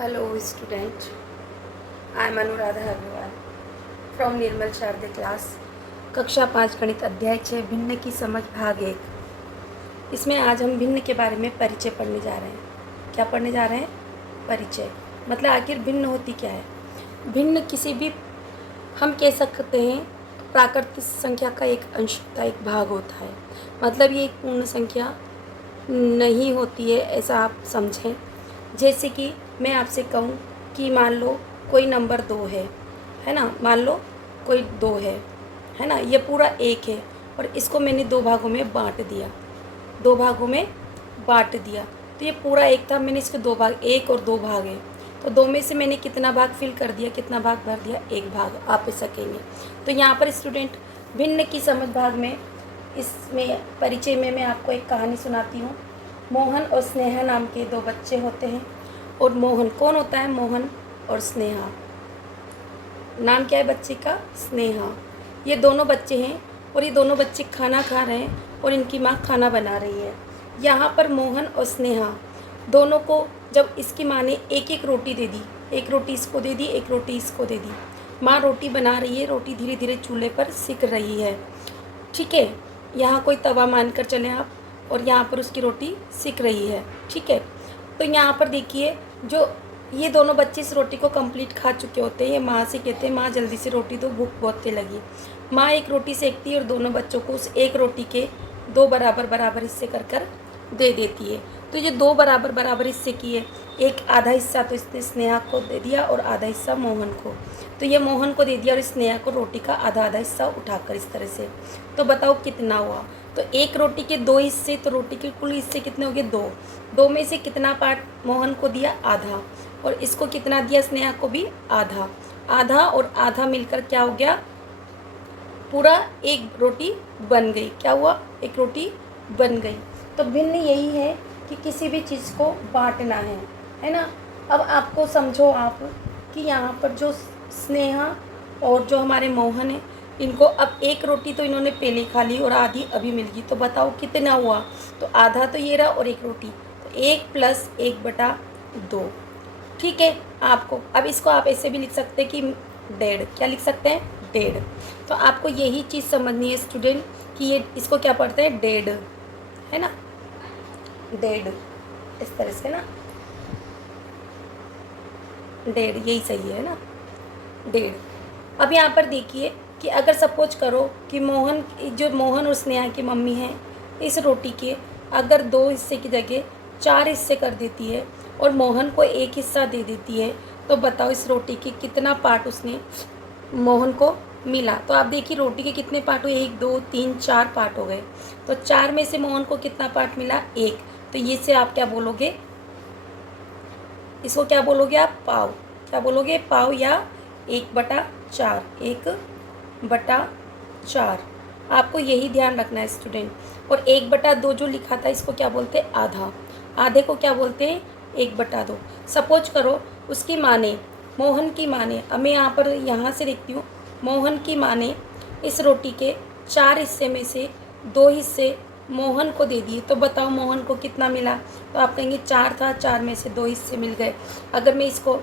Hello student, I am Anuradha Agrawal from Nirmal Sharde class कक्षा 5 गणित अध्याय 6 भिन्न की समझ भाग 1। इसमें आज हम भिन्न के बारे में परिचय पढ़ने जा रहे हैं। क्या पढ़ने जा रहे हैं? परिचय। मतलब आखिर भिन्न होती क्या है? भिन्न किसी भी हम कह सकते हैं प्राकृतिक संख्या का एक अंश होता है, एक भाग होता है। मतलब ये एक पूर्ण संख्या नहीं होती है, ऐसा आप समझें। जैसे कि मैं आपसे कहूँ कि मान लो कोई नंबर 2 है ना, मान लो कोई 2 है ना, ये पूरा 1 है और इसको मैंने 2 भागों में बांट दिया, 2 भागों में बांट दिया। तो ये पूरा 1 था, मैंने इसके 2 भाग, 1 और 2 भाग हैं। तो 2 में से मैंने कितना भाग फिल कर दिया, कितना भाग भर दिया? 1 भाग। आप ऐसा कहेंगे। तो यहाँ पर स्टूडेंट भिन्न की समझ भाग में, इसमें परिचय में मैं आपको एक कहानी सुनाती हूँ। मोहन और स्नेहा नाम के 2 बच्चे होते हैं। और मोहन कौन होता है? मोहन और स्नेहा। नाम क्या है बच्चे का? स्नेहा। ये दोनों बच्चे हैं और ये दोनों बच्चे खाना खा रहे हैं और इनकी माँ खाना बना रही है। यहाँ पर मोहन और स्नेहा दोनों को जब इसकी माँ ने एक एक रोटी दे दी, एक रोटी इसको दे दी, एक रोटी इसको दे दी। माँ रोटी बना रही है, रोटी धीरे धीरे चूल्हे पर सिक रही है। ठीक है, यहाँ कोई तवा मान कर चलें आप, और यहाँ पर उसकी रोटी सिक रही है। ठीक है, तो यहाँ पर देखिए, जो ये दोनों बच्चे इस रोटी को कंप्लीट खा चुके होते हैं। ये माँ से कहते हैं, माँ जल्दी से रोटी दो, भूख बहुत लगी। माँ एक रोटी सेकती है और दोनों बच्चों को उस एक रोटी के 2 बराबर बराबर हिस्से कर कर दे देती है। तो ये 2 बराबर बराबर हिस्से किए, एक आधा हिस्सा तो इसने स्नेहा को दे दिया और आधा हिस्सा मोहन को। तो ये मोहन को दे दिया और स्नेहा को रोटी का आधा आधा हिस्सा उठाकर इस तरह से। तो बताओ कितना हुआ? तो एक रोटी के 2 हिस्से, तो रोटी के कुल हिस्से कितने हो गए? 2। 2 में से कितना पार्ट मोहन को दिया? आधा। और इसको कितना दिया? स्नेहा को भी आधा। आधा और आधा मिलकर क्या हो गया? पूरा एक रोटी बन गई। क्या हुआ? एक रोटी बन गई। तो भिन्न यही है कि किसी भी चीज़ को बांटना है ना। अब आपको समझो आप कि यहाँ पर जो स्नेहा और जो हमारे मोहन है, इनको अब एक रोटी तो इन्होंने पहले खा ली और आधी अभी मिल गई। तो बताओ कितना हुआ? तो आधा तो ये रहा और एक रोटी, तो 1 + 1/2। ठीक है, आपको अब इसको आप ऐसे भी लिख सकते हैं कि 1.5। क्या लिख सकते हैं? 1.5। तो आपको यही चीज़ समझनी है स्टूडेंट कि ये इसको क्या पढ़ते हैं? 1.5, है ना, 1.5 इस तरह से ना, 1.5 यही सही है ना, 1.5। अब यहाँ पर देखिए कि अगर सपोज करो कि मोहन और स्नेहा की मम्मी है, इस रोटी के अगर 2 हिस्से की जगह 4 हिस्से कर देती है और मोहन को 1 हिस्सा दे देती है, तो बताओ इस रोटी के कितना पार्ट उसने मोहन को मिला? तो आप देखिए रोटी के कितने पार्ट हुए? 1 2 3 4 पार्ट हो गए। तो 4 में से मोहन को कितना पार्ट मिला? 1। तो ये से आप क्या बोलोगे? इसको क्या बोलोगे आप? पाव। क्या बोलोगे? पाव या 1/4। 1/4 आपको यही ध्यान रखना है स्टूडेंट। और 1/2 जो लिखा था इसको क्या बोलते हैं? आधा। आधे को क्या बोलते हैं? 1/2। सपोज करो उसकी माँ ने, मोहन की माँ ने, अब मैं यहाँ से लिखती हूँ, मोहन की माँ ने इस रोटी के 4 हिस्से में से 2 हिस्से मोहन को दे दिए। तो बताओ मोहन को कितना मिला? तो आप कहेंगे 4 था, 4 में से 2 हिस्से मिल गए। अगर मैं इसको,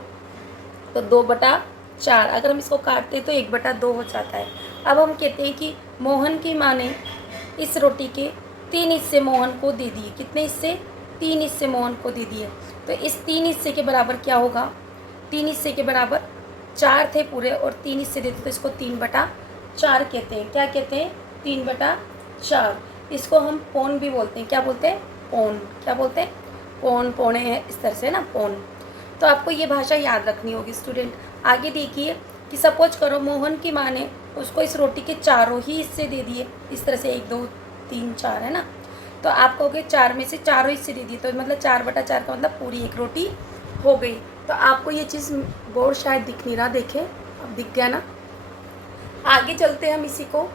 तो 2/4, अगर हम इसको काटते हैं तो 1/2 हो जाता है। अब हम कहते हैं कि मोहन की माँ ने इस रोटी के 3 हिस्से मोहन को दे दिए। कितने हिस्से? 3 हिस्से मोहन को दे दिए। तो इस 3 हिस्से के बराबर क्या होगा? 3 हिस्से के बराबर 4 थे पूरे और 3 हिस्से देते तो इसको 3/4 कहते हैं। क्या कहते हैं? 3/4। इसको हम पौन भी बोलते हैं। क्या बोलते हैं? पौन। क्या बोलते हैं? पौन, पौने है इस तरह से ना, पौन। तो आपको ये भाषा याद रखनी होगी स्टूडेंट। आगे देखिए कि सपोज करो मोहन की माँ ने उसको इस रोटी के चारों ही हिस्से दे दिए, इस तरह से 1 2 3 4 है ना। तो आप कहोगे 4 में से चारों हिस्से दे दिए, तो मतलब 4/4 का मतलब पूरी एक रोटी हो गई। तो आपको ये चीज़ बोर्ड शायद दिख नहीं रहा, देखें अब दिख गया ना। आगे चलते हैं हम इसी को।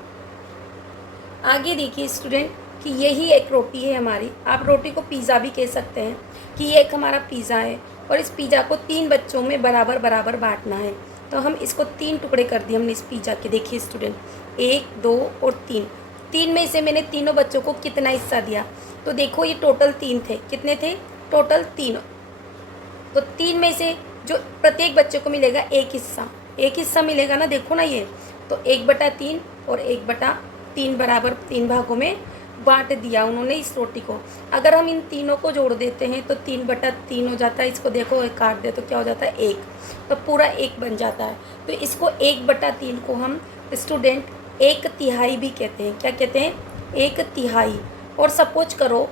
आगे देखिए स्टूडेंट कि यही एक रोटी है हमारी। आप रोटी को पिज़्ज़ा भी कह सकते हैं कि ये एक हमारा पिज़्ज़ा है और इस पिज़्ज़ा को 3 बच्चों में बराबर बराबर बांटना है। तो हम इसको 3 टुकड़े कर दिए हमने इस पिज़्ज़ा के। देखिए स्टूडेंट, 1 2 और 3। 3 में से मैंने तीनों बच्चों को कितना हिस्सा दिया? तो देखो ये टोटल 3 थे। कितने थे? टोटल 3। तो 3 में से जो प्रत्येक बच्चे को मिलेगा एक हिस्सा मिलेगा ना, देखो ना ये, तो 1/3 और 1/3 बराबर 3 भागों में बांट दिया उन्होंने इस रोटी को। अगर हम इन तीनों को जोड़ देते हैं तो 3/3 हो जाता है, इसको देखो काट दे तो क्या हो जाता है 1, तो पूरा 1 बन जाता है। तो इसको 1/3 को हम स्टूडेंट 1/3 भी कहते हैं। क्या कहते हैं? 1/3। और सपोज करो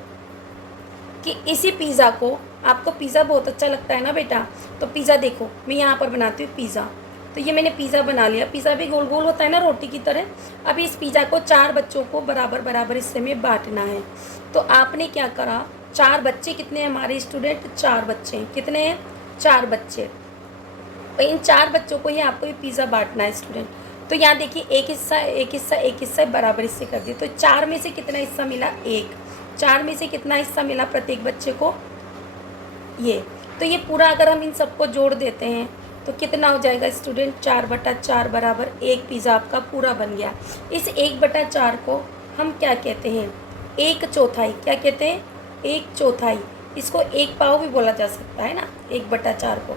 कि इसी पिज़्ज़ा को, आपको पिज़्ज़ा बहुत अच्छा लगता है ना बेटा, तो पिज़्ज़ा देखो मैं यहाँ पर बनाती हूँ पिज़्ज़ा। तो ये मैंने पिज़्ज़ा बना लिया। पिज़्ज़ा भी गोल गोल होता है ना रोटी की तरह। अब इस पिज़्ज़ा को 4 बच्चों को बराबर बराबर हिस्से में बांटना है। तो आपने क्या करा, 4 बच्चे कितने हैं हमारे स्टूडेंट? 4 बच्चे हैं। कितने हैं? 4 बच्चे। तो इन 4 बच्चों को ही आपको ये पिज़्ज़ा बांटना है स्टूडेंट। तो यहाँ देखिए एक हिस्सा बराबर हिस्से कर दिए। तो 4 में से कितना हिस्सा मिला? 1। 4 में से कितना हिस्सा मिला प्रत्येक बच्चे को? ये। तो ये पूरा अगर हम इन सबको जोड़ देते हैं तो कितना हो जाएगा स्टूडेंट? 4/4 बराबर 1 पिज़्ज़ा आपका पूरा बन गया। इस 1/4 को हम क्या कहते हैं? 1/4। क्या कहते हैं? 1/4। इसको 1 पाव भी बोला जा सकता है ना, 1/4 को,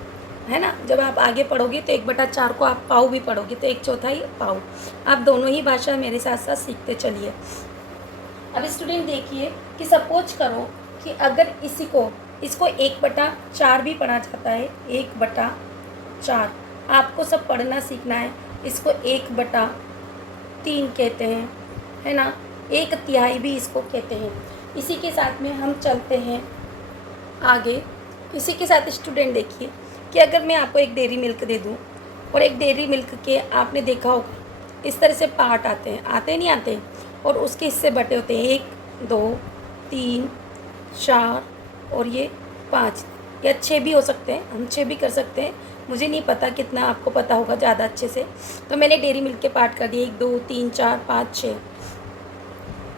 है ना। जब आप आगे पढ़ोगे तो 1/4 को आप पाव भी पढ़ोगे, तो 1/4 पाव। आप दोनों ही भाषा मेरे साथ साथ सीखते चलिए। अब स्टूडेंट देखिए कि सपोज करो कि अगर इसको 1/4 भी पढ़ा जाता है, 1/4 आपको सब पढ़ना सीखना है। इसको 1/3 कहते हैं, है ना। 1/3 भी इसको कहते हैं। इसी के साथ में हम चलते हैं आगे। इसी के साथ स्टूडेंट देखिए कि अगर मैं आपको एक डेयरी मिल्क दे दूँ, और एक डेयरी मिल्क के आपने देखा होगा इस तरह से पार्ट आते नहीं आते, और उसके हिस्से बटे होते हैं 1 2 3 4 और ये 5 या 6 भी हो सकते हैं, हम 6 भी कर सकते हैं। मुझे नहीं पता कितना आपको पता होगा ज़्यादा अच्छे से। तो मैंने डेयरी मिल्क के पार्ट कर दिए 1 2 3 4 5 6।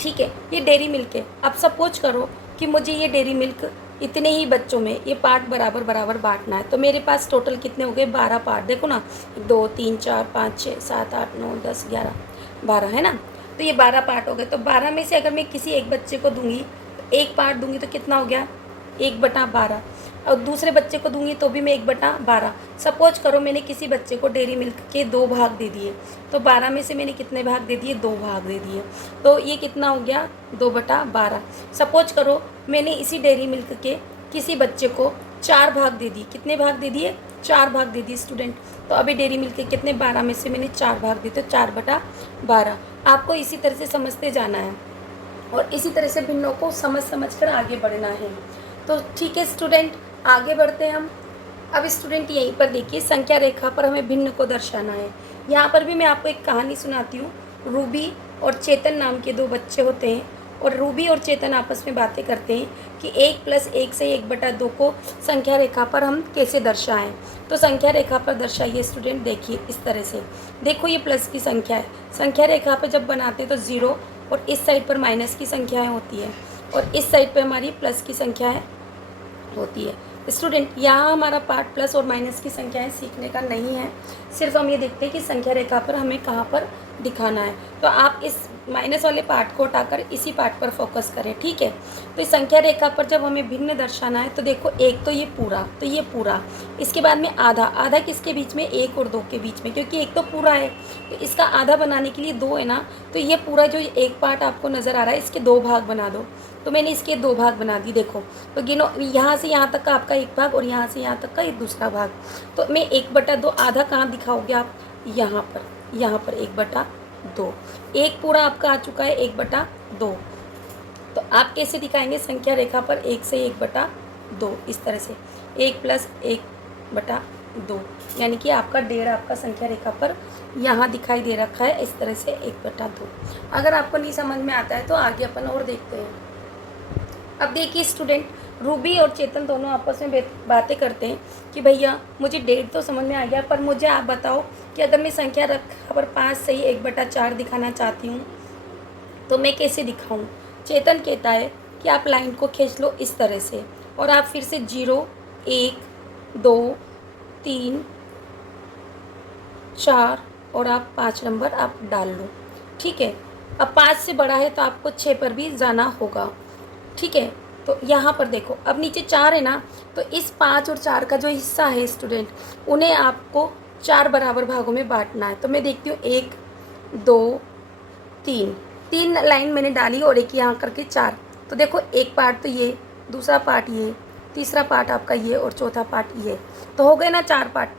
ठीक है, ये डेयरी मिल्क है। अब सपोज करो कि मुझे ये डेयरी मिल्क इतने ही बच्चों में ये पार्ट बराबर बराबर बांटना है। तो मेरे पास टोटल कितने हो गए? 12 पार्ट। देखो ना, 2 3 4 5 6 7 8 9 10 11 12, है ना। तो ये 12 पार्ट हो गए। तो 12 में से अगर मैं किसी एक बच्चे को दूंगी, तो 1 पार्ट दूंगी तो कितना हो गया? 1/12। और दूसरे बच्चे को दूंगी तो भी मैं 1/12। सपोज करो मैंने किसी बच्चे को डेयरी मिल्क के 2 भाग दे दिए, तो 12 में से मैंने कितने भाग दे दिए? 2 भाग दे दिए। तो ये कितना हो गया? 2/12। सपोज करो मैंने इसी डेयरी मिल्क के किसी बच्चे को 4 भाग दे दिए। कितने भाग दे दिए? 4 भाग दे दिए स्टूडेंट। तो अभी डेयरी मिल्क के कितने? 12 में से मैंने 4 भाग दिए, तो 4/12। आपको इसी तरह से समझते जाना है और इसी तरह से भिन्नों को समझ कर आगे बढ़ना है। तो ठीक है स्टूडेंट, आगे बढ़ते हैं हम। अब स्टूडेंट यहीं पर देखिए, संख्या रेखा पर हमें भिन्न को दर्शाना है। यहाँ पर भी मैं आपको एक कहानी सुनाती हूँ। रूबी और चेतन नाम के 2 बच्चे होते हैं, और रूबी और चेतन आपस में बातें करते हैं कि 1 + 1 से 1/2 को संख्या रेखा पर हम कैसे दर्शाएं। तो संख्या रेखा पर दर्शाइए स्टूडेंट। देखिए इस तरह से, देखो ये प्लस की संख्या है। संख्या रेखा पर जब बनाते हैं तो 0, और इस साइड पर माइनस की संख्याएँ होती है, और इस साइड पर हमारी प्लस की संख्याएँ होती है। स्टूडेंट यहाँ हमारा पार्ट प्लस और माइनस की संख्याएं सीखने का नहीं है, सिर्फ हम ये देखते हैं कि संख्या रेखा पर हमें कहाँ पर दिखाना है। तो आप इस माइनस वाले पार्ट को हटाकर इसी पार्ट पर फोकस करें, ठीक है। तो इस संख्या रेखा पर जब हमें भिन्न दर्शाना है तो देखो, एक तो ये पूरा, तो ये पूरा, इसके बाद में आधा। आधा किसके बीच में? 1 और 2 के बीच में, क्योंकि एक तो पूरा है, तो इसका आधा बनाने के लिए 2 है ना। तो ये पूरा जो एक पार्ट आपको नज़र आ रहा है, इसके 2 भाग बना दो। तो मैंने इसके 2 भाग बना दी। देखो तो गिनो, यहाँ से यहाँ तक का आपका 1 भाग, और यहाँ से यहाँ तक का एक दूसरा भाग। तो मैं 1/2 आधा कहाँ दिखाओगे आप? यहाँ पर 1/2। एक पूरा आपका आ चुका है 1/2। तो आप कैसे दिखाएंगे संख्या रेखा पर? 1 से 1/2, इस तरह से 1 + 1/2, यानी कि आपका 1.5 आपका संख्या रेखा पर यहाँ दिखाई दे रखा है, इस तरह से 1/2। अगर आपको नहीं समझ में आता है तो आगे अपन और देखते हैं। अब देखिए स्टूडेंट, रूबी और चेतन दोनों आपस में बातें करते हैं कि भैया मुझे 1.5 तो समझ में आ गया, पर मुझे आप बताओ कि अगर मैं संख्या रेखा पर 5 से ही 1/4 दिखाना चाहती हूँ तो मैं कैसे दिखाऊँ। चेतन कहता है कि आप लाइन को खींच लो इस तरह से, और आप फिर से 0 1 2 3 4 और आप 5 नंबर आप डाल लो, ठीक है। अब 5 से बड़ा है तो आपको 6 पर भी जाना होगा, ठीक है। तो यहाँ पर देखो अब नीचे 4 है ना, तो इस 5 और 4 का जो हिस्सा है स्टूडेंट, उन्हें आपको 4 बराबर भागों में बांटना है। तो मैं देखती हूँ 1 2 3, 3 लाइन मैंने डाली और एक यहाँ करके 4। तो देखो एक पार्ट तो ये, दूसरा पार्ट ये, तीसरा पार्ट आपका ये और चौथा पार्ट ये। तो हो गए ना 4 पार्ट।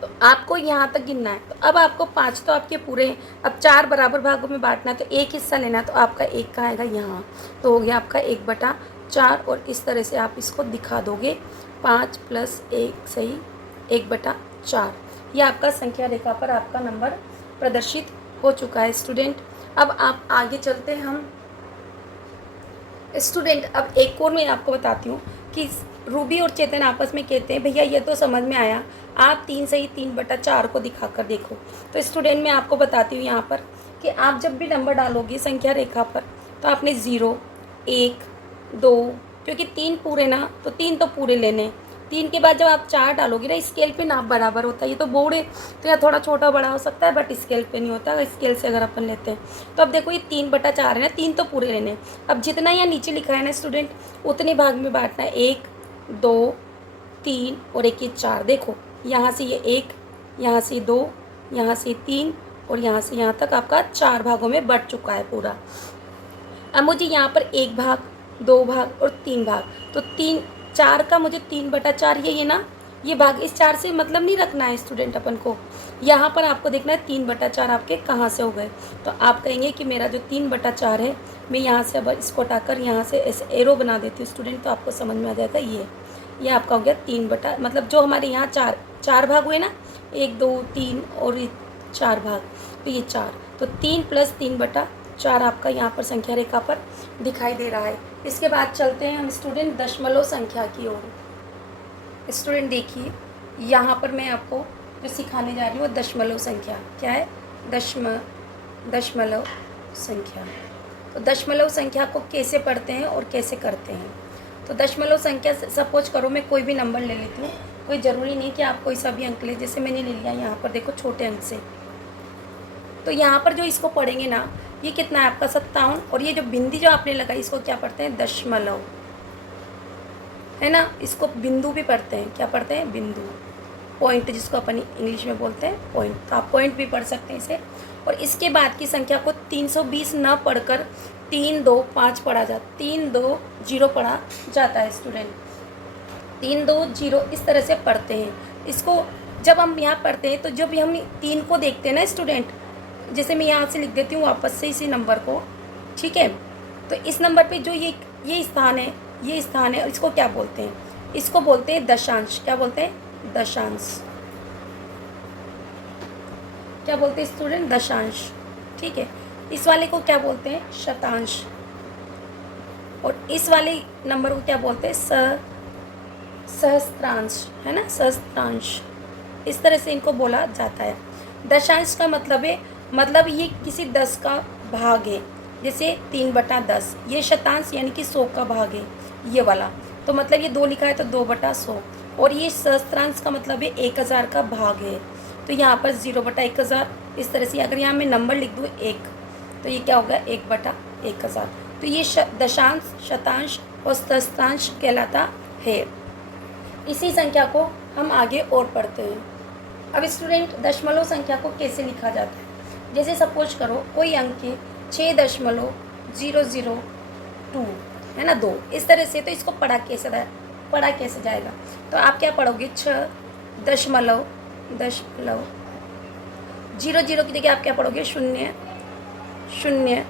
तो आपको यहाँ तक गिनना है। तो अब आपको 5 तो आपके पूरे हैं, अब 4 बराबर भागों में बांटना है, तो एक हिस्सा लेना है। तो आपका एक का आएगा यहाँ, तो हो गया आपका 1/4। और इस तरह से आप इसको दिखा दोगे 5 + 1 सही 1/4। यह आपका संख्या रेखा पर आपका नंबर प्रदर्शित हो चुका है स्टूडेंट। अब आप आगे चलते हैं हम स्टूडेंट। अब एक और मैं आपको बताती हूँ कि रूबी और चेतन आपस में कहते हैं भैया ये तो समझ में आया, आप 3 सही 3/4 को दिखा कर देखो। तो स्टूडेंट मैं आपको बताती हूँ यहाँ पर कि आप जब भी नंबर डालोगे संख्या रेखा पर, तो आपने 0 1 2, क्योंकि 3 पूरे ना, तो 3 तो पूरे लेने। 3 के बाद जब आप 4 डालोगे ना, स्केल पे नाप बराबर होता है। ये तो बोर्ड है तो यह थोड़ा छोटा बड़ा हो सकता है, बट स्केल पे नहीं होता। स्केल से अगर अपन लेते हैं तो अब देखो ये 3/4 है ना, 3 तो पूरे लेने। अब जितना यहाँ नीचे लिखा है ना स्टूडेंट, उतने भाग में बांटना है। 1 2 3 और 1 ये 4। देखो यहाँ से ये 1, यहाँ से 2, यहाँ से 3 और यहाँ से यहाँ तक आपका 4 भागों में बट चुका है पूरा। अब मुझे यहाँ पर 1 भाग, 2 भाग और 3 भाग, तो 4 का मुझे 3/4 ये ना, ये भाग इस 4 से मतलब नहीं रखना है स्टूडेंट अपन को। यहाँ पर आपको देखना है 3/4 आपके कहाँ से हो गए। तो आप कहेंगे कि मेरा जो 3/4 है, मैं यहाँ से अब इसको हटाकर यहाँ से ऐसे एरो बना देती हूँ स्टूडेंट, तो आपको समझ में आ जाएगा। ये आपका हो गया 3 मतलब जो हमारे यहाँ 4 भाग हुए ना, 1 2 3 और 4 भाग, तो ये 4, तो 3 + 3/4 आपका यहाँ पर संख्या रेखा पर दिखाई दे रहा है। इसके बाद चलते हैं हम स्टूडेंट दशमलव संख्या की ओर। स्टूडेंट देखिए यहाँ पर मैं आपको जो सिखाने जा रही हूँ वो दशमलव संख्या क्या है, दशमलव संख्या। तो दशमलव संख्या को कैसे पढ़ते हैं और कैसे करते हैं। तो दशमलव संख्या सपोज करो मैं कोई भी नंबर ले लेती हूँ, कोई ज़रूरी नहीं कि आप कोई सा भी अंक ले, जैसे मैंने ले लिया यहाँ पर देखो छोटे अंक से। तो यहाँ पर जो इसको पढ़ेंगे ना, ये कितना है आपका 57, और ये जो बिंदी जो आपने लगाई इसको क्या पढ़ते हैं, दशमलव, है ना। इसको बिंदु भी पढ़ते हैं, क्या पढ़ते हैं, बिंदु, पॉइंट जिसको अपन इंग्लिश में बोलते हैं पॉइंट। तो आप पॉइंट भी पढ़ सकते हैं इसे। और इसके बाद की संख्या को 320 न पढ़कर 3 2 5 पढ़ा जाता, 3 2 0 पढ़ा जाता है स्टूडेंट। 3 2 0 इस तरह से पढ़ते हैं इसको। जब हम यहाँ पढ़ते हैं तो जब हम 3 को देखते हैं ना स्टूडेंट, जैसे मैं यहाँ से लिख देती हूँ वापस से इसी नंबर को, ठीक है। तो इस नंबर पे जो ये स्थान है, ये स्थान है, और इसको क्या बोलते हैं, इसको बोलते हैं दशांश। क्या बोलते हैं, दशांश। क्या बोलते हैं स्टूडेंट, दशांश, ठीक है। इस वाले को क्या बोलते हैं, शतांश। और इस वाले नंबर को क्या बोलते हैं, सहस्त्रांश, है ना, सहस्त्रांश। इस तरह से इनको बोला जाता है। दशांश का मतलब है, मतलब ये किसी 10 का भाग है, जैसे 3/10। ये शतांश यानी कि 100 का भाग है ये वाला, तो मतलब ये 2 लिखा है तो 2/100। और ये सहस्त्रांश का मतलब है 1000 का भाग है, तो यहाँ पर 0/1000। इस तरह से अगर यहाँ मैं नंबर लिख दूँ 1, तो ये क्या होगा 1/1000। तो ये दशांश, शतांश और सहस्त्रांश कहलाता है। इसी संख्या को हम आगे और पढ़ते हैं। अब स्टूडेंट दशमलव संख्या को कैसे लिखा जाता है, जैसे सपोज करो कोई अंक है 6.002, है ना, 2, इस तरह से। तो इसको पढ़ा कैसे जाएगा, तो आप क्या पढ़ोगे, 6.0 0 की जगह आप क्या पढ़ोगे, 0 0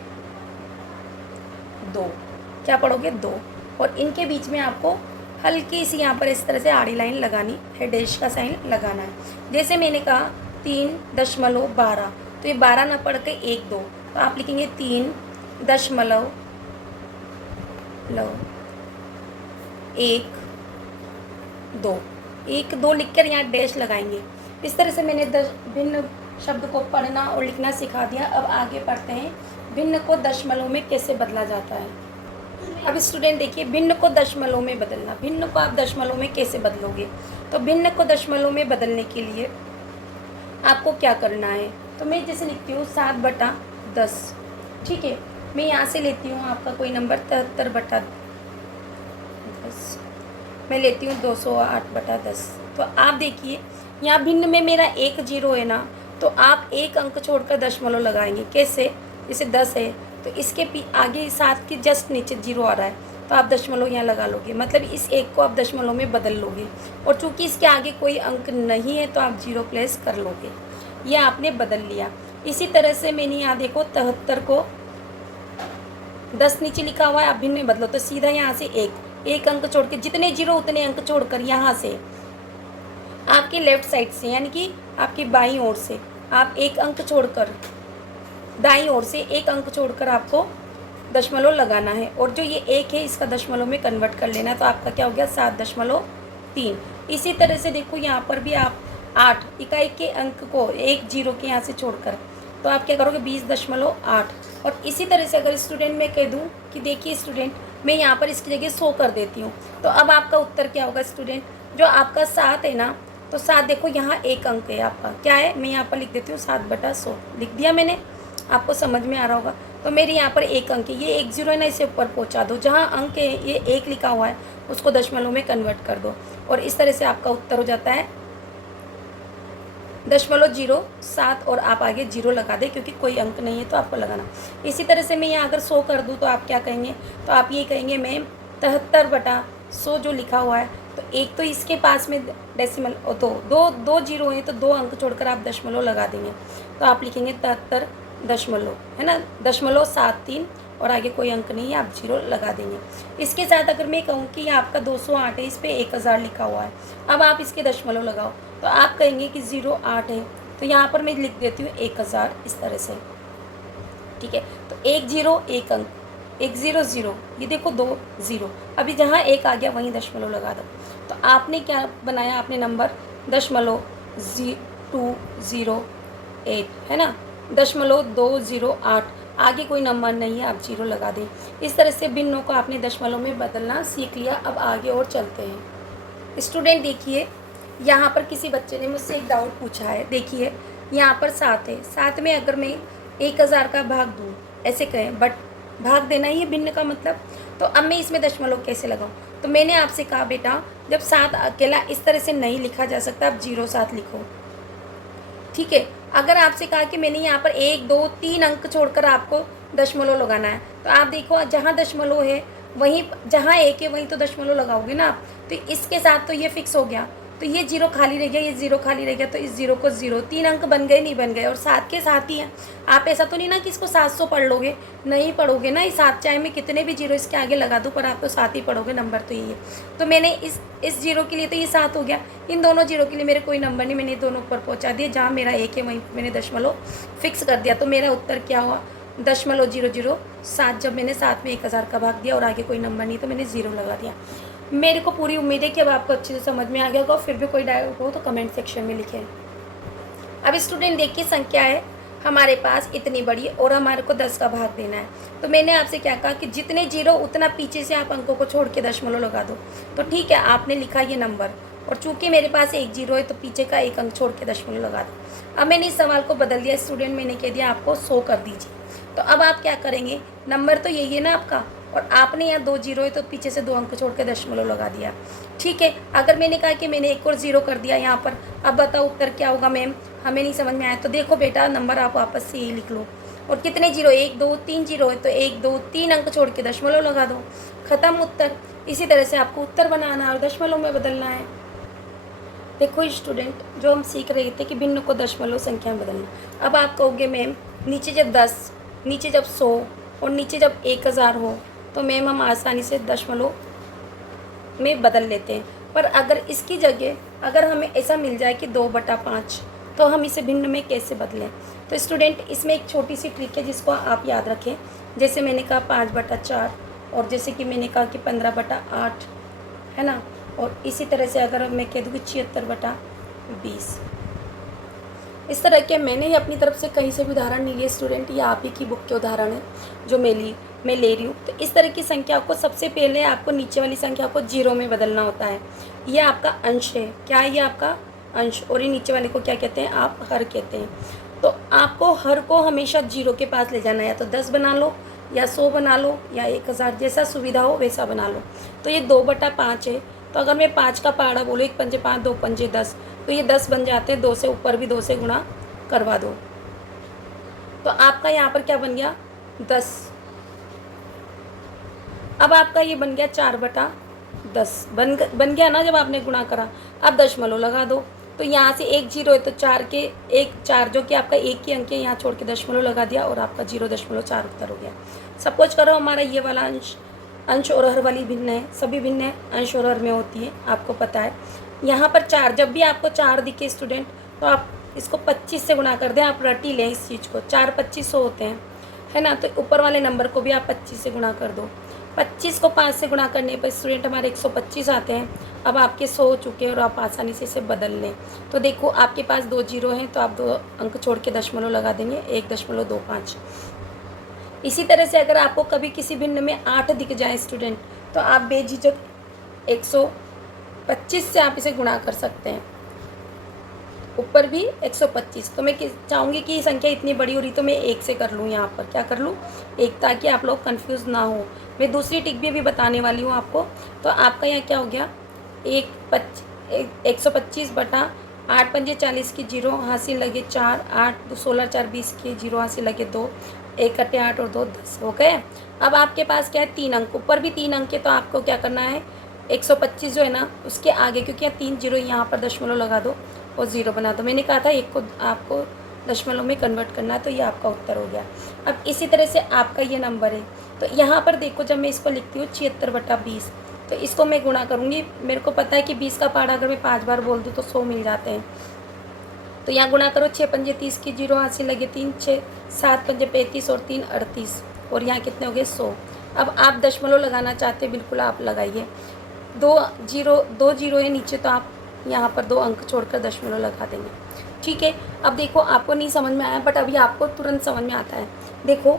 2, क्या पढ़ोगे, 2। और इनके बीच में आपको हल्की सी यहाँ पर इस तरह से आड़ी लाइन लगानी है, डैश का साइन लगाना है। जैसे मैंने कहा 3.12, तो ये 12 ना पढ़ के 1 2, तो आप लिखेंगे 3.1 2, 1 2 लिखकर यहाँ डैश लगाएंगे। इस तरह से मैंने भिन्न शब्द को पढ़ना और लिखना सिखा दिया। अब आगे पढ़ते हैं भिन्न को दशमलव में कैसे बदला जाता है। अब स्टूडेंट देखिए, भिन्न को दशमलव में बदलना, भिन्न को आप दशमलव में कैसे बदलोगे। तो भिन्न को दशमलव में बदलने के लिए आपको क्या करना है, तो मैं जैसे लिखती हूँ 7/10, ठीक है। मैं यहाँ से लेती हूँ आपका कोई नंबर 73/10, 10। मैं लेती हूँ 208/10। तो आप देखिए यहाँ भिन्न में मेरा 1 जीरो है ना, तो आप एक अंक छोड़कर दशमलव लगाएंगे। कैसे? जैसे 10 है तो इसके आगे 7 के जस्ट नीचे 0 आ रहा है, तो आप दशमलव यहाँ लगा लोगे, मतलब इस एक को आप दशमलव में बदल लोगे। और चूंकि इसके आगे कोई अंक नहीं है तो आप 0 प्लेस कर लोगे। ये आपने बदल लिया। इसी तरह से मैंने यहाँ देखो 73 को 10 नीचे लिखा हुआ है, आप भिन्न में बदलो तो सीधा यहाँ से एक अंक छोड़ के, जितने 0 उतने अंक छोड़कर यहाँ से आपके लेफ्ट साइड से यानी कि आपकी बाईं ओर से आप एक अंक छोड़कर, दाईं ओर से एक अंक छोड़कर आपको दशमलव लगाना है। और जो ये 1 है इसका दशमलव में कन्वर्ट कर लेना है, तो आपका क्या हो गया 7.3। इसी तरह से देखो यहाँ पर भी आप 8 इकाई के अंक को एक जीरो के यहाँ से छोड़कर, तो आप क्या करोगे 20.8। और इसी तरह से अगर स्टूडेंट मैं कह दूँ कि देखिए स्टूडेंट मैं यहाँ पर इसकी जगह 100 कर देती हूँ, तो अब आपका उत्तर क्या होगा स्टूडेंट? जो आपका 7 है ना, तो 7 देखो यहाँ एक अंक है आपका, क्या है? मैं यहाँ पर लिख देती हूँ 7/100 लिख दिया मैंने, आपको समझ में आ रहा होगा। तो मेरे यहाँ पर एक अंक है, ये 1 जीरो है ना, इसे ऊपर पहुँचा दो, जहाँ अंक है ये 1 लिखा हुआ है उसको दशमलव में कन्वर्ट कर दो, और इस तरह से आपका उत्तर हो जाता है 0.07। और आप आगे 0 लगा दें क्योंकि कोई अंक नहीं है तो आपको लगाना। इसी तरह से मैं यहाँ अगर 100 कर दूँ तो आप क्या कहेंगे? तो आप ये कहेंगे मैम 73/100 जो लिखा हुआ है, तो एक तो इसके पास में डेसिमल और दो जीरो हैं, तो 2 अंक छोड़कर आप दशमलव लगा देंगे, तो आप लिखेंगे 73 दशमलव, है ना, 0.73 और आगे कोई अंक नहीं है, आप 0 लगा देंगे। इसके साथ अगर मैं कहूँ कि ये आपका 208 है, इस पर 1000 लिखा हुआ है, अब आप इसके दशमलव लगाओ, तो आप कहेंगे कि 08 है, तो यहाँ पर मैं लिख देती हूँ 1000 इस तरह से, ठीक है। तो 1 जीरो एक अंक, 100, ये देखो 2 0, अभी जहाँ 1 आ गया वहीं दशमलव लगा दो। तो आपने क्या बनाया? आपने नंबर 0.208 है ना, 0.208, आगे कोई नंबर नहीं है, आप 0 लगा दें। इस तरह से भिन्नों को आपने दशमलव में बदलना सीख लिया। अब आगे और चलते हैं। स्टूडेंट देखिए यहाँ पर किसी बच्चे ने मुझसे एक डाउट पूछा है। देखिए यहाँ पर 7 है, 7 में अगर मैं 1000 का भाग दूँ, ऐसे कहें, बट भाग देना ही है भिन्न का मतलब, तो अब मैं इसमें दशमलव कैसे लगाऊँ? तो मैंने आपसे कहा बेटा जब 7 अकेला इस तरह से नहीं लिखा जा सकता, आप 07 लिखो, ठीक है। अगर आपसे कहा कि मैंने यहाँ पर 1 2 3 अंक छोड़कर आपको दशमलव लगाना है, तो आप देखो जहाँ दशमलव है वहीं, जहाँ 1 है वहीं तो दशमलव लगाओगे ना आप, तो इसके साथ तो ये फिक्स हो गया, तो ये 0 खाली रह गया, ये 0 खाली रह गया, तो इस 0 को 0, 3 अंक बन गए नहीं बन गए, और 7 के साथ ही हैं। आप ऐसा तो नहीं ना कि इसको 700 पढ़ लोगे, नहीं पढ़ोगे ना, ये 7 चाहे मैं कितने भी 0 इसके आगे लगा दूँ पर आप तो 7 ही पढ़ोगे, नंबर तो यही है। तो मैंने इस 0 के लिए तो ये 7 हो गया, इन दोनों 0 के लिए मेरे कोई नंबर नहीं, मैंने दोनों ऊपर पहुँचा दिए, जहाँ मेरा 1 है वहीं मैंने दशमलव फिक्स कर दिया। तो मेरा उत्तर क्या हुआ? 0.007। जब मैंने 7 में 1000 का भाग दिया और आगे कोई नंबर नहीं तो मैंने 0 लगा दिया। मेरे को पूरी उम्मीद है कि अब आपको अच्छे से समझ में आ गया होगा। फिर भी कोई डाउट हो तो कमेंट सेक्शन में लिखें। अब स्टूडेंट देखिए संख्या है हमारे पास इतनी बड़ी और हमारे को 10 का भाग देना है, तो मैंने आपसे क्या कहा कि जितने 0 उतना पीछे से आप अंकों को छोड़ के दशमलव लगा दो। तो ठीक है, आपने लिखा ये नंबर, और चूंकि मेरे पास 1 0 है तो पीछे का एक अंक छोड़ के दशमलव लगा दो। अब मैंने इस सवाल को बदल दिया स्टूडेंट, मैंने कह दिया आपको 100 कर दीजिए। तो अब आप क्या करेंगे? नंबर तो यही है ना आपका, और आपने यहाँ 2 0 है तो पीछे से 2 अंक छोड़ के दशमलव लगा दिया, ठीक है। अगर मैंने कहा कि मैंने एक और 0 कर दिया यहाँ पर, अब बताओ उत्तर क्या होगा? मैम हमें नहीं समझ में आया, तो देखो बेटा नंबर आप वापस से यही लिख लो, और कितने 0? 1 2 3 0 है तो 1 2 3 अंक छोड़ के दशमलव लगा दो, ख़त्म उत्तर। इसी तरह से आपको उत्तर बनाना है और दशमलव में बदलना है। देखो स्टूडेंट, जो हम सीख रहे थे कि भिन्न को दशमलव संख्या में बदलना। अब आप कहोगे मैम नीचे जब 10, नीचे जब 100 और नीचे जब 1000 हो तो मैम हम आसानी से दशमलव में बदल लेते हैं, पर अगर इसकी जगह अगर हमें ऐसा मिल जाए कि 2/5, तो हम इसे भिन्न में कैसे बदलें? तो स्टूडेंट इसमें एक छोटी सी ट्रिक है जिसको आप याद रखें। जैसे मैंने कहा 5/4, और जैसे कि मैंने कहा कि 15/8, है ना, और इसी तरह से अगर मैं कह दूँ कि 76/20, इस तरह के मैंने ही अपनी तरफ से कहीं से भी उदाहरण नहीं लिए स्टूडेंट, ये आप ही की बुक के उदाहरण है जो मैं ले रही हूँ। तो इस तरह की संख्या को सबसे पहले आपको नीचे वाली संख्या को 0 में बदलना होता है। ये आपका अंश है, क्या है? ये आपका अंश, और ये नीचे वाले को क्या कहते हैं? आप हर कहते हैं। तो आपको हर को हमेशा 0 के पास ले जाना है, या तो 10 बना लो या 100 बना लो या 1000, जैसा सुविधा हो वैसा बना लो। तो ये 2/5 है, तो अगर मैं 5 का पहाड़ा बोलूँ, 1 पंजे 5, 2 पंजे 10, तो ये 10 बन जाते हैं। 2 से ऊपर भी 2 से गुणा करवा दो, तो आपका यहाँ पर क्या बन गया 10। अब आपका ये बन गया 4/10 बन गया ना, जब आपने गुणा करा। अब दशमलव लगा दो, तो यहाँ से 1 0 है, तो 4 के 1 4 जो कि आपका एक ही अंक है, यहाँ छोड़ के दशमलव लगा दिया और आपका 0.4 उत्तर हो गया। सपोज करो हमारा ये वाला अंश और हर वाली भिन्न है, सभी भिन्न है, अंश और हर में होती है, आपको पता है। यहाँ पर 4, जब भी आपको 4 दिखे स्टूडेंट, तो आप इसको 25 से गुणा कर दें। आप रट ही लें इस चीज़ को, 4 25 होते हैं, है ना। तो ऊपर वाले नंबर को भी आप 25 से गुणा कर दो। 25 को 5 से गुणा करने पर स्टूडेंट हमारे 125 आते हैं। अब आपके 100 हो चुके हैं और आप आसानी से इसे बदल लें। तो देखो आपके पास 2 जीरो हैं, तो आप 2 अंक छोड़ के दशमलव लगा देंगे, 1.25। इसी तरह से अगर आपको कभी किसी भिन्न में 8 दिख जाए स्टूडेंट, तो आप बेझिझक 125 से आप इसे गुणा कर सकते हैं, ऊपर भी 125। तो मैं चाहूँगी कि संख्या इतनी बड़ी हो रही तो मैं 1 से कर लूँ, यहाँ पर क्या कर लूँ 1, ताकि आप लोग कंफ्यूज ना हो। मैं दूसरी टिक भी अभी बताने वाली हूँ आपको। तो आपका यहाँ क्या हो गया 125/8 पंजे 40 की 0 हासिल लगे 4, 8 16 4 20 की 0 हासिल लगे 2, 1 कटे 8 और 2 10 हो गए। अब आपके पास क्या है 3 अंक, ऊपर भी 3 अंक है, तो आपको क्या करना है 125 जो है ना उसके आगे, क्योंकि यहाँ 3 जीरो यहाँ पर दशमलव लगा दो और 0 बना दो। मैंने कहा था 1 को आपको दशमलव में कन्वर्ट करना है, तो ये आपका उत्तर हो गया। अब इसी तरह से आपका ये नंबर है, तो यहाँ पर देखो जब मैं इसको लिखती हूँ 76/20, तो इसको मैं गुणा करूँगी। मेरे को पता है कि 20 का पहाड़ा अगर मैं 5 बार बोल दूँ तो 100 मिल जाते हैं। तो यहाँ गुणा करो, 6 पंजे 30 की 0 हासिल लगे 3, 6 7 पंजे 35 और 3 38, और यहाँ कितने हो गए 100। अब आप दशमलव लगाना चाहते हैं, बिल्कुल आप लगाइए। 2 जीरो है नीचे, तो आप यहाँ पर 2 अंक छोड़कर दशमलव लगा देंगे, ठीक है। अब देखो आपको नहीं समझ में आया, बट अभी आपको तुरंत समझ में आता है। देखो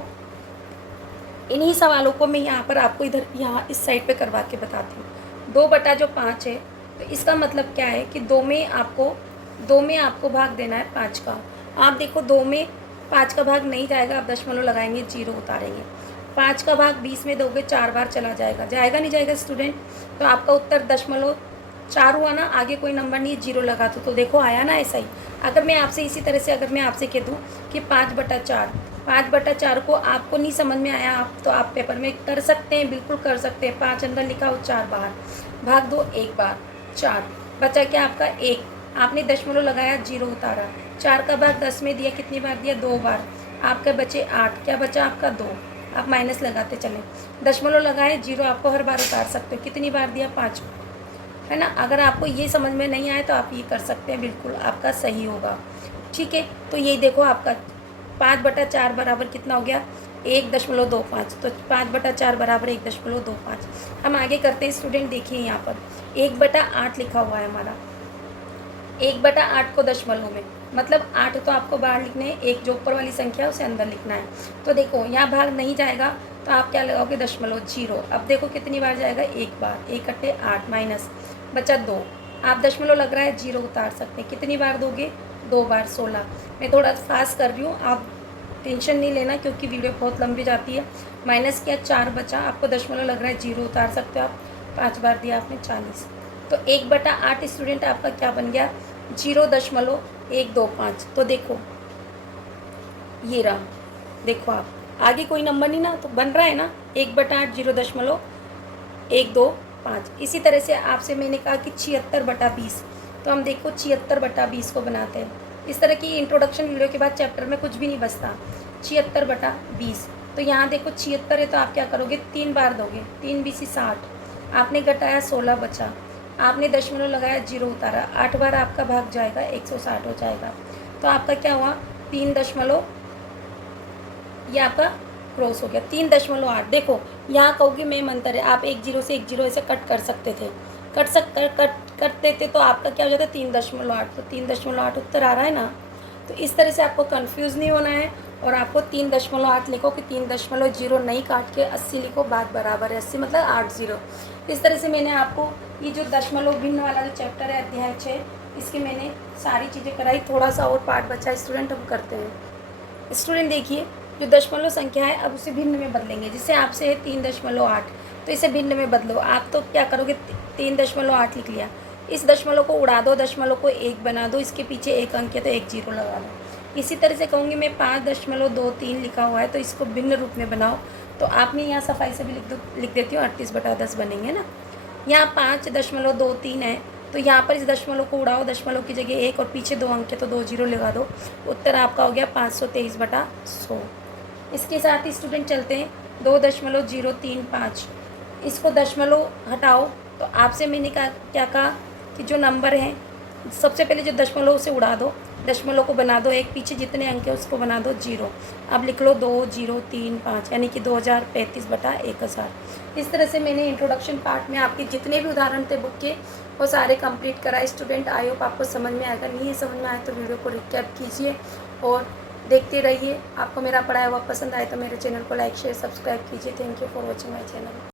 इन्हीं सवालों को मैं यहाँ पर आपको इधर यहाँ इस साइड पे करवा के बताती हूँ। 2/5 है, तो इसका मतलब क्या है कि 2 में आपको भाग देना है 5 का। आप देखो 2 में 5 का भाग नहीं जाएगा, आप दशमलव लगाएंगे 0 उतारेंगे। 5 का भाग 20 में दोगे 4 बार चला जाएगा, जाएगा नहीं जाएगा स्टूडेंट। तो आपका उत्तर 0.4 हुआ ना, आगे कोई नंबर नहीं, 0 लगा दो, तो देखो आया ना ऐसा ही। अगर मैं आपसे इसी तरह से अगर मैं आपसे कह दूँ कि 5/4 को आपको नहीं समझ में आया, आप तो आप पेपर में कर सकते हैं, बिल्कुल कर सकते हैं। 5 अंदर लिखा हो 4 बाहर, भाग दो 1 बार, 4 बचा क्या आपका 1, आपने दशमलव लगाया 0 उतारा। 4 का भाग 10 में दिया, कितनी बार दिया 2 बार, आपके बचे 8, क्या बचा आपका 2, आप माइनस लगाते चलें। दशमलव लगाए 0 आपको हर बार उतार सकते हो, कितनी बार दिया 5 बार, है ना। अगर आपको ये समझ में नहीं आए तो आप ये कर सकते हैं, बिल्कुल आपका सही होगा, ठीक है। तो यही देखो आपका 5/4 बराबर कितना हो गया 1.25, तो 5/4 बराबर 1.25। हम आगे करते हैं स्टूडेंट, देखिए यहाँ पर 1/8 लिखा हुआ है हमारा। 1/8 को दशमलव में मतलब 8 तो आपको बाहर लिखने हैं, एक जो ऊपर वाली संख्या है उसे अंदर लिखना है। तो देखो यहाँ भाग नहीं जाएगा, तो आप क्या लगाओगे दशमलव 0। अब देखो कितनी बार जाएगा 1 बार, 1 कटे 8 माइनस बचा 2, आप दशमलव लग रहा है 0 उतार सकते हैं, कितनी बार दोगे 2 बार, 16। मैं थोड़ा फास्ट कर रही हूँ, आप टेंशन नहीं लेना क्योंकि वीडियो बहुत लंबी जाती है। माइनस किया 4 बचा, आपको दशमलव लग रहा है 0 उतार सकते हो आप, 5 बार दिया आपने 40। तो 1/8 स्टूडेंट आपका क्या बन गया 0.125। तो देखो ये रहा, देखो आप आगे कोई नंबर नहीं ना, तो बन रहा है ना 1/8 0.125। इसी तरह से आपसे मैंने कहा कि 76/20, तो हम देखो 76/20 को बनाते हैं। इस तरह की इंट्रोडक्शन वीडियो के बाद चैप्टर में कुछ भी नहीं बचता। 76/20, तो यहाँ देखो 76 है, तो आप क्या करोगे 3 बार दोगे, 3 20 60, आपने घटाया 16 बचा, आपने दशमलव लगाया 0 उतारा, 8 बार आपका भाग जाएगा 160 हो जाएगा। तो आपका क्या हुआ 3 दशमलव, ये आपका क्रॉस हो गया 3.8। देखो यहाँ कहोगे मैं मंतर है, आप 1 0 से 1 0 ऐसे कट कर सकते थे, करते थे, तो आपका क्या हो जाता है 3.8। तो 3.8 उत्तर आ रहा है ना। तो इस तरह से आपको कंफ्यूज नहीं होना है, और आपको 3.8 लिखो कि 3.0 नहीं काट के 80 लिखो, बात बराबर है, 80 मतलब 80। इस तरह से मैंने आपको ये जो दशमलव भिन्न वाला जो चैप्टर है अध्याय 6, इसके मैंने सारी चीज़ें कराई। थोड़ा सा और पार्ट बचा स्टूडेंट, हम करते हैं। स्टूडेंट देखिए जो दशमलव संख्या है अब उसे भिन्न में बदलेंगे। जैसे आपसे है 3.8, तो इसे भिन्न में बदलो। आप तो क्या करोगे, 3.8 लिख लिया, इस दशमलव को उड़ा दो, दशमलव को 1 बना दो, इसके पीछे 1 अंक है तो 1 जीरो लगा दो। इसी तरह से कहूँगी मैं 5.23 लिखा हुआ है तो इसको भिन्न रूप में बनाओ। तो आपने यहाँ सफाई से भी लिख देती हूँ, 38/10 बनेंगे ना। यहाँ 5.23 है तो यहाँ पर इस दशमलव को उड़ाओ, दशमलव की जगह 1 और पीछे 2 अंक है तो 2 जीरो लगा दो। उत्तर आपका हो गया 523/100। इसके साथ ही स्टूडेंट चलते हैं 2.035। इसको दशमलव हटाओ तो आपसे मैंने क्या कहा कि जो नंबर है सबसे पहले जो दशमलव उसे उड़ा दो, दशमलव को बना दो 1, पीछे जितने अंक है उसको बना दो 0। अब लिख लो 2035 यानी कि 2035/1000। इस तरह से मैंने इंट्रोडक्शन पार्ट में आपके जितने भी उदाहरण थे बुक के वो सारे कंप्लीट कराए। स्टूडेंट आई होप आपको समझ में आएगा। नहीं समझ में आए तो वीडियो को रिकैप कीजिए और देखते रहिए। आपको मेरा पढ़ाया हुआ पसंद आए तो मेरे चैनल को लाइक शेयर सब्सक्राइब कीजिए। Thank you for watching my channel.